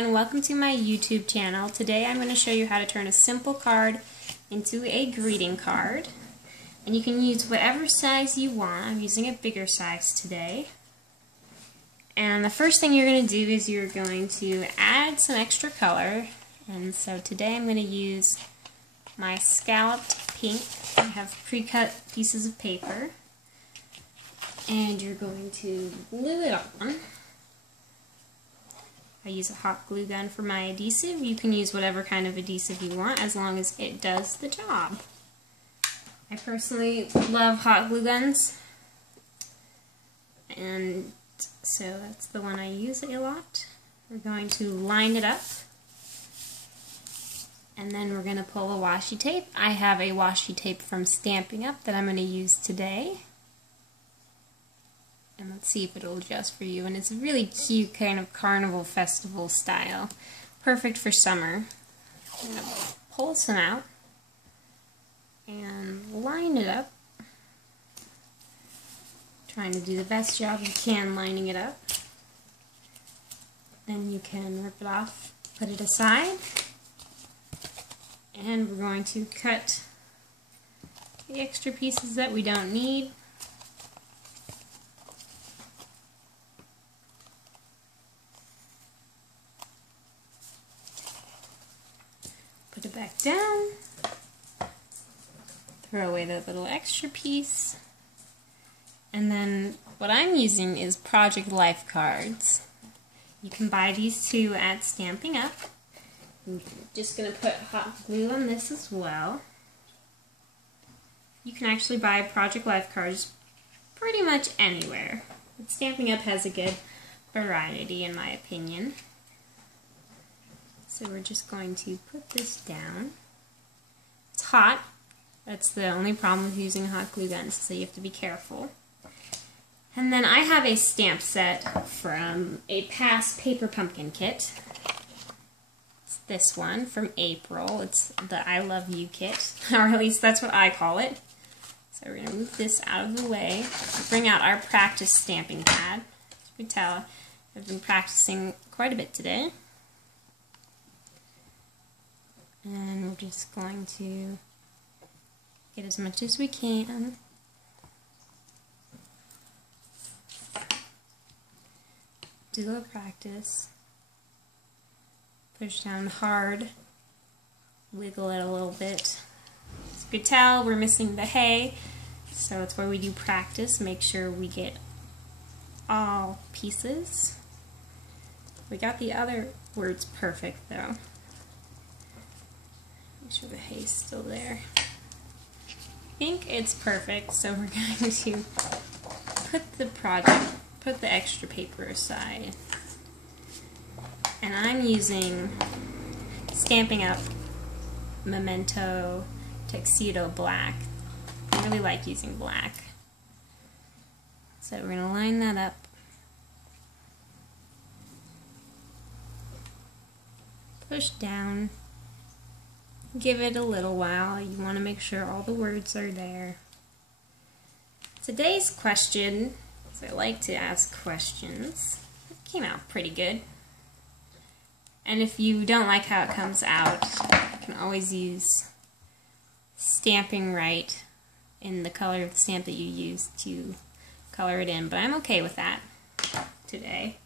and welcome to my YouTube channel. Today I'm going to show you how to turn a simple card into a greeting card. And you can use whatever size you want. I'm using a bigger size today. And the first thing you're going to do is you're going to add some extra color. And so today I'm going to use my scalloped pink. I have pre-cut pieces of paper. And you're going to glue it on. I use a hot glue gun for my adhesive. You can use whatever kind of adhesive you want as long as it does the job. I personally love hot glue guns, and so that's the one I use a lot. We're going to line it up, and then we're going to pull a washi tape. I have a washi tape from Stampin' Up! That I'm going to use today. And let's see if it'll adjust for you. And it's a really cute kind of carnival festival style. Perfect for summer. I'm going to pull some out and line it up. Trying to do the best job you can lining it up. Then you can rip it off, put it aside. And we're going to cut the extra pieces that we don't need. Put it back down, throw away that little extra piece, and then what I'm using is Project Life cards. You can buy these too at Stampin' Up! I'm just going to put hot glue on this as well. You can actually buy Project Life cards pretty much anywhere, but Stampin' Up! Has a good variety in my opinion. So we're just going to put this down. It's hot. That's the only problem with using hot glue guns, so you have to be careful. And then I have a stamp set from a past paper pumpkin kit. It's this one from April. It's the I Love You kit, or at least that's what I call it. So we're going to move this out of the way. Bring out our practice stamping pad. As you can tell, I've been practicing quite a bit today. And we're just going to get as much as we can. Do a little practice. Push down hard. Wiggle it a little bit. As you can tell, we're missing the hay, so it's where we do practice. Make sure we get all pieces. We got the other words perfect though. Make sure the hay's still there. I think it's perfect, so we're going to put the extra paper aside. And I'm using Stampin' Up! Memento Tuxedo Black. I really like using black. So we're going to line that up. Push down. Give it a little while. You want to make sure all the words are there. Today's question, so I like to ask questions, it came out pretty good. And if you don't like how it comes out, you can always use stamping right in the color of the stamp that you use to color it in. But I'm okay with that today.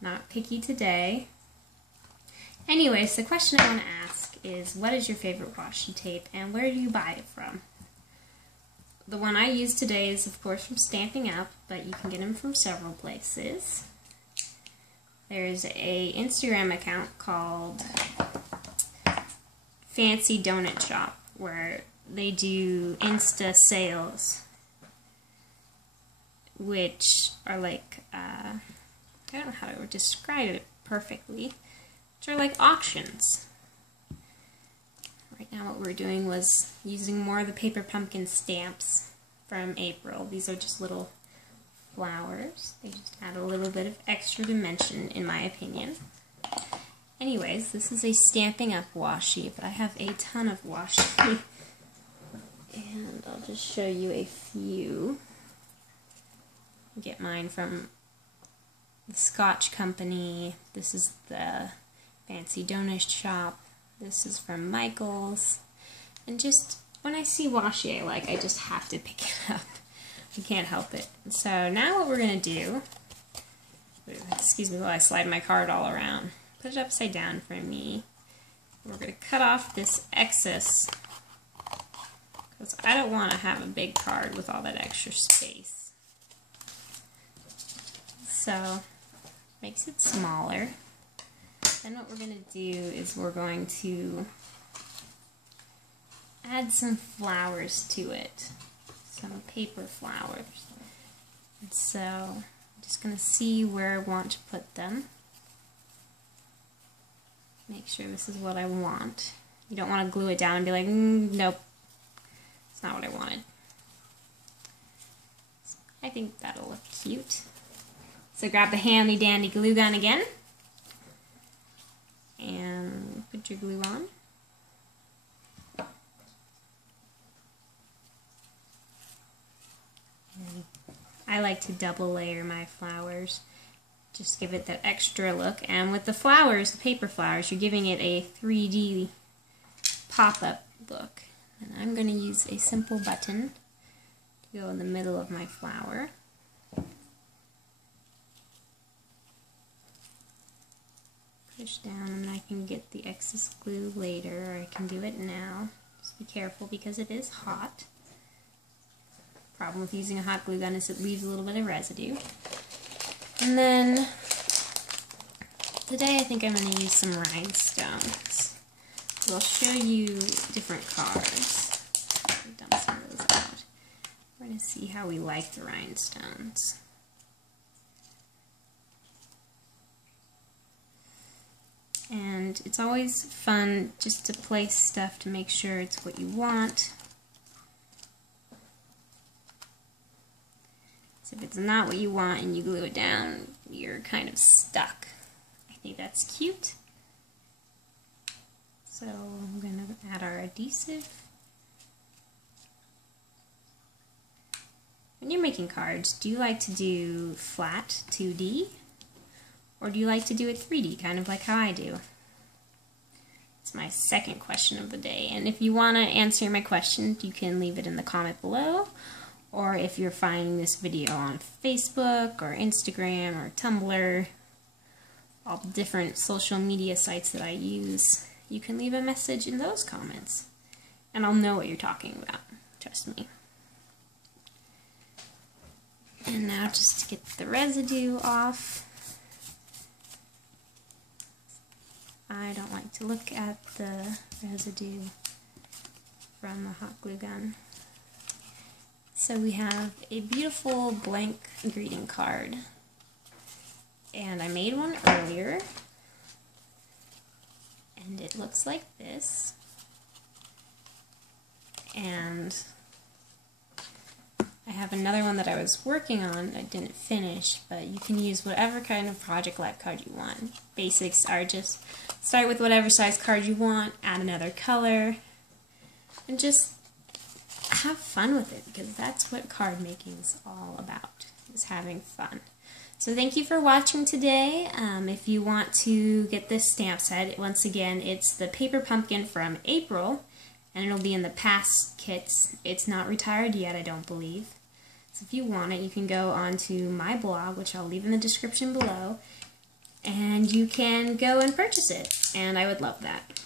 Not picky today. Anyways, the question I want to ask is, what is your favorite washi tape and where do you buy it from? The one I use today is of course from Stampin' Up!, but you can get them from several places. There's a Instagram account called Fancy Donut Shop where they do Insta sales, which are like, I don't know how to describe it perfectly. Which are like auctions. Right now what we're doing was using more of the paper pumpkin stamps from April. These are just little flowers. They just add a little bit of extra dimension in my opinion. Anyways, this is a Stampin' Up! Washi, but I have a ton of washi. And I'll just show you a few. Get mine from the Scotch Company. This is the Fancy Donut Shop. This is from Michael's. And just when I see washi I like, I just have to pick it up. I can't help it. So now what we're going to do, excuse me while I slide my card all around, put it upside down for me. We're going to cut off this excess because I don't want to have a big card with all that extra space. So, makes it smaller. Then what we're going to do is we're going to add some flowers to it. Some paper flowers. And so, I'm just going to see where I want to put them. Make sure this is what I want. You don't want to glue it down and be like, nope, it's not what I wanted. So I think that'll look cute. So grab the handy dandy glue gun again. And put your glue on. And I like to double layer my flowers. Just give it that extra look. And with the flowers, the paper flowers, you're giving it a 3D pop-up look. And I'm going to use a simple button to go in the middle of my flower. Push down and I can get the excess glue later, or I can do it now. Just be careful because it is hot. Problem with using a hot glue gun is it leaves a little bit of residue. And then today I think I'm going to use some rhinestones. So I'll show you different cards. I've done some of those out. We're going to see how we like the rhinestones. And it's always fun just to place stuff to make sure it's what you want. So if it's not what you want and you glue it down, you're kind of stuck. I think that's cute. So I'm going to add our adhesive. When you're making cards, do you like to do flat 2D? Or do you like to do it 3D, kind of like how I do? It's my second question of the day. And if you want to answer my question, you can leave it in the comment below. Or if you're finding this video on Facebook or Instagram or Tumblr, all the different social media sites that I use, you can leave a message in those comments. And I'll know what you're talking about. Trust me. And now just to get the residue off. I don't like to look at the residue from the hot glue gun. So we have a beautiful blank greeting card. And I made one earlier. And it looks like this. And I have another one that I was working on that I didn't finish, but you can use whatever kind of Project Life card you want. Basics are just start with whatever size card you want, add another color, and just have fun with it, because that's what card making is all about, is having fun. So thank you for watching today. If you want to get this stamp set, once again, it's the Paper Pumpkin from April, and it'll be in the past kits. It's not retired yet, I don't believe. So if you want it, you can go onto my blog, which I'll leave in the description below, and you can go and purchase it, and I would love that.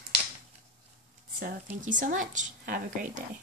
So thank you so much. Have a great day.